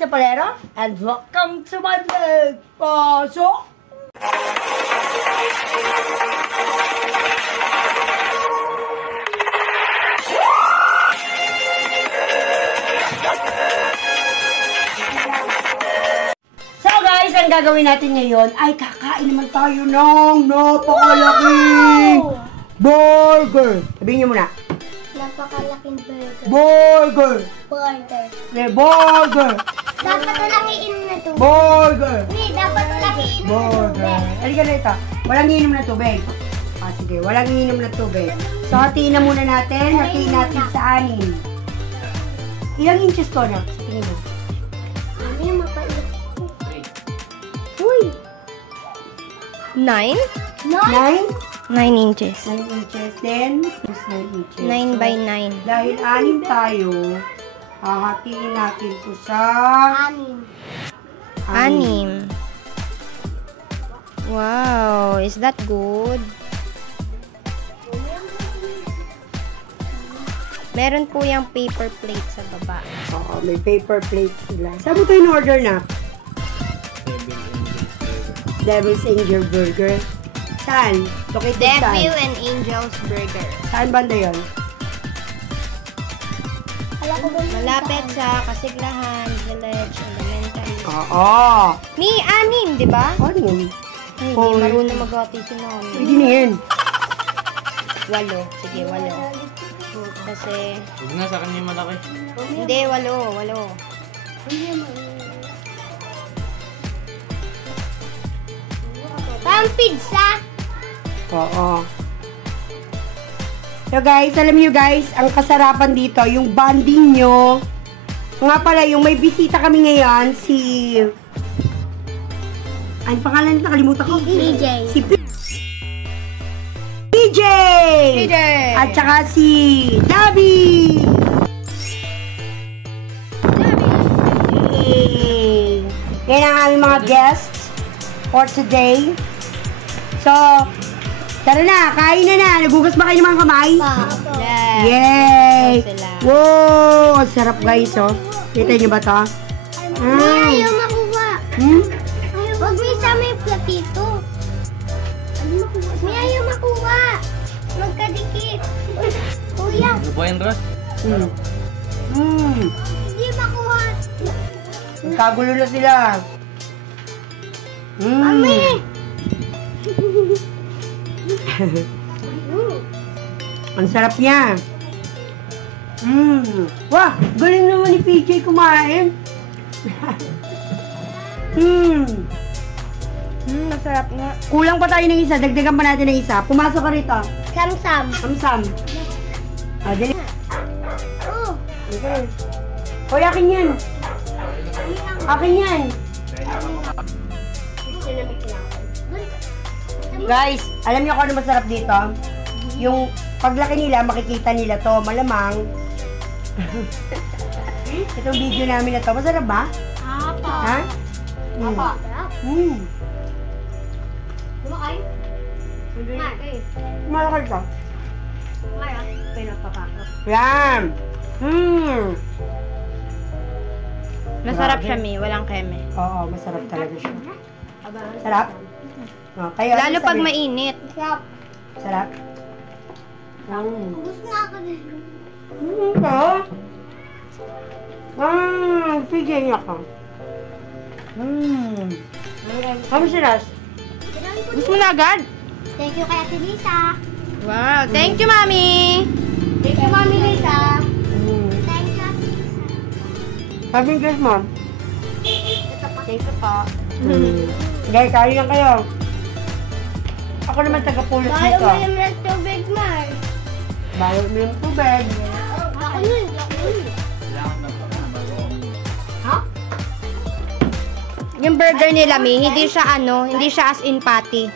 Lisa Palero, and welcome to my vlog. Pasok! So guys, ang gagawin natin ngayon ay kakain naman tayo ng napakalaking burger. Sabihin niyo muna. Napakalaking burger. Burger. Burger. Burger. Dapat lakiin na to. Burger. Hindi, dapat lakiin na Burger. Halika na ito. Walang iinom na tubig. Ah, sige. Walang iinom na tubig. So, hatiin na muna natin. Hatiin natin sa 6. Ilang inches to na? Sa tingin mo? Ano yung mapait? Uy! 9? 9? 9 inches. 9 inches. Then, plus 9 inches. 9 by 9. Dahil 6 tayo, hahatiin natin ito sa 6. Wow, is that good? Meron po yung paper plate sa baba. Oo, may paper plate sila. Saan mo ito in-order na? Devil's Angel Burger. Saan? Located Devil saan? and Angel's Burger. Saan banda yun? Malapit sa Kasiglahan Village Elementary. Oo. May 6, di ba? Ano yun? Ay, Oh, hindi marunong mag-ati si Mami. Hindi na yun. 8. Sige, 8. Kasi, Huwag na, sa akin yung malaki. hindi, 8. Pang pizza. Oo. So guys, alam nyo guys, ang kasarapan dito, yung bonding nyo. Nga pala, yung may bisita kami ngayon, si... Ano pangalan nito? Nakalimutan ko. PJ. Si PJ! PJ! At saka si Dabi! Yay! Yan ang aming mga guests for today. So, tara na, kain na. Nagugas ba kayo ng mga kamay? Yes. Yay! Sila. Wow! Ang sarap guys, oh. Kita niyo ba to? May ayaw makuha. Hmm? Huwag may sa may platito. May ayaw makuha. Magkadikit. Kuya, Ano ba yan, Ros? Hmm. Hmm. hindi makuha. Nagkagulo na sila. Hmm. Mami! Ang sarap niya. Wah, galing naman ni PJ kumain. Masarap nga. Kulang pa tayo ng isa. Dagdagan pa natin ng isa. Pumasok ka rito. Samsam. Samsam. Ah, dali. Oh. Okay. Hoy, akin yan. Akin yan. Guys, alam niyo kung ano masarap dito? Yung paglaki nila, makikita nila to. Malamang. Itong video namin na to. Masarap ba? Apa. Ha? Apa. Lumakain? Malakal ka. Mara. Pinapapakap. Yan. Masarap Grabe. siya, Mi. Walang keme. Oo, masarap talaga siya. Sarap? Oh, kayo, Lalo ano pag sabi? mainit. Sarap. Sarap? Gusto na ako din. Sige niya ka. Kami si Ras? Gusto mo na agad? Thank you kay Ate Lisa. Wow. Thank you, Mami. Thank you, Mami Lisa. Thank you, Ate Lisa. Sabi ni Grace mo? Ito pa. Thank you po. Guys, kain lang kayo. Ako naman taga-pulot Bayo nito. mo yung red tubig, Mar. Bayo mo yung tubig. Ako nun. Kailangan na pa na bago. Ha? Yung burger nila, Mi, hindi siya as in patty.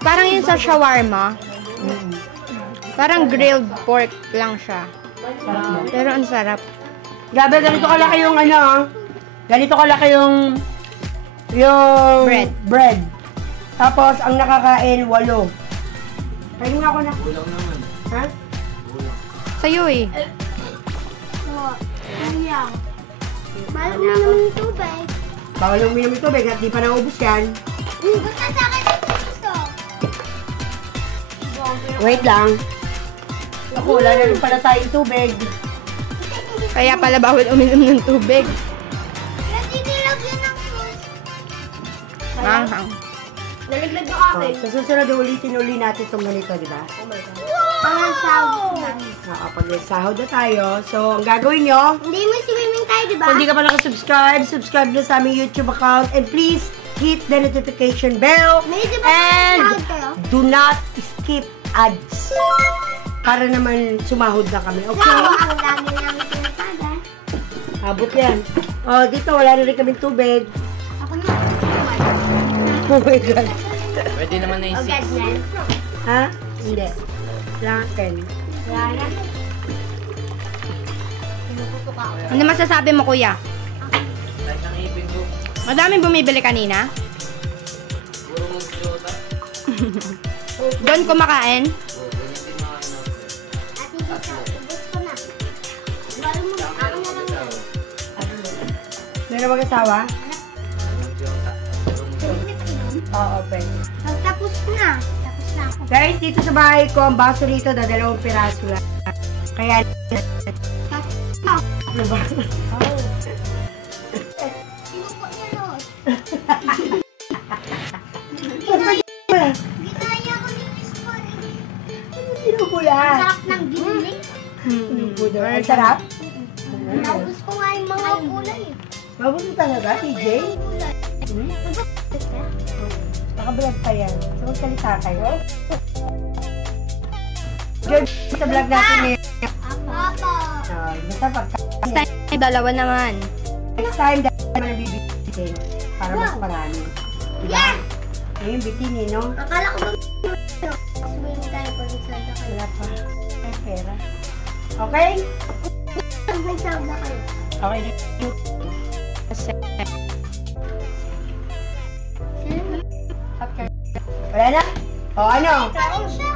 Parang yun sa shawarma. Parang grilled pork lang siya. Pero ang sarap. Grabe, ganito kalaki yung ano, ganito kalaki yung bread. Tapos, ang nakakain, 8. Kain nga ako na. Kulang naman. Ha? Kulang. Sa'yo eh. Oh, sayang. Bawal uminom ng tubig. Bawal yung uminom ng tubig at di pa naubos yan. Basta sa akin ito gusto. Wait lang. Ako, wala na rin pala tayong tubig. Kaya pala bawal uminom ng tubig. Kasi nilagyan ng sauce. Manghang. Nalaglag yung Oh, sa susunod, ulitin natin itong ganito, di ba? Wow! Pag nagsahod na tayo. So, ang gagawin nyo, Hindi mo swimming tayo, di ba? kung hindi ka pa nakasubscribe, subscribe na sa aming YouTube account. And please, hit the notification bell. May di ba And sahod kayo? do not skip ads. Para naman sumahod na kami, okay? Wow, ang dami namin sinasabi. Abot yan. Oh, dito wala na rin kaming tubig. Ako na. Oh my God. Pwede naman na yung Okay, 6. then. Ha? Hindi. Langan. Wala na. Ano masasabi mo, kuya? Kahit ang ipin ko, Madaming bumibili kanina? puro mag-jota. Doon kumakain? Oo, ganyan din makain ako. Ate Tita, ubos ko na. Baro mo, ako na lang yun. Meron mag-asawa? Mag-jota. Puro mag-jota. Oo, pwede. Tapos na. Tapos na ako. Guys, dito sa bahay ko, ang baso rito, dadalawang piraso lang. Kaya, ano ba? Sinupo niya, Lord. Ginaya ko ni Miss Paul. Sino po yan? Sarap ng giling. Ang sarap? Naubos ko nga yung mga gulay. Mabuti talaga, TJ. Gulay. Hmm? Nagpapagod ka? Naka-vlog pa yan. So, magsalita kayo. George, sa vlog natin eh. Papa. Basta pagka. Basta dalawa naman. Next time, dahil naman nabibitin. Para mas marami. Diba? Yeah! Ngayon, bitin eh, no? Akala ko ba swimming tayo pag nagsada kayo. Wala pa. Ay, pera. Okay? Pag nagsada kayo. Okay. Okay. Wala na? O, ano? Kain siya.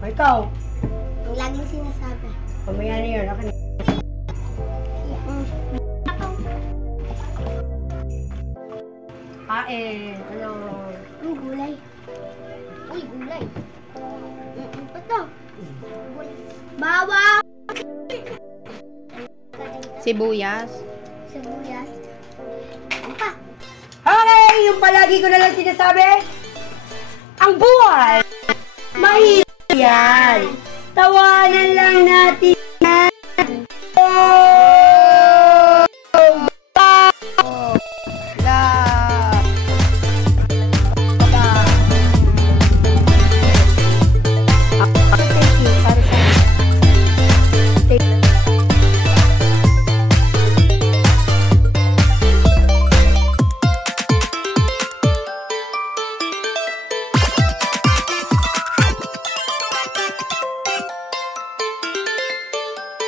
O, ikaw? Ang laging sinasabi. Pamaya na yun. Okay. Ano? Ang gulay. Uy, gulay. Ito. Gulay. Bawang. Sibuyas. Sibuyas. Ano pa? Okay! Yung palagi ko na lang sinasabi, ang buhay, mahirap yan. Tawanan lang natin yan. Oh!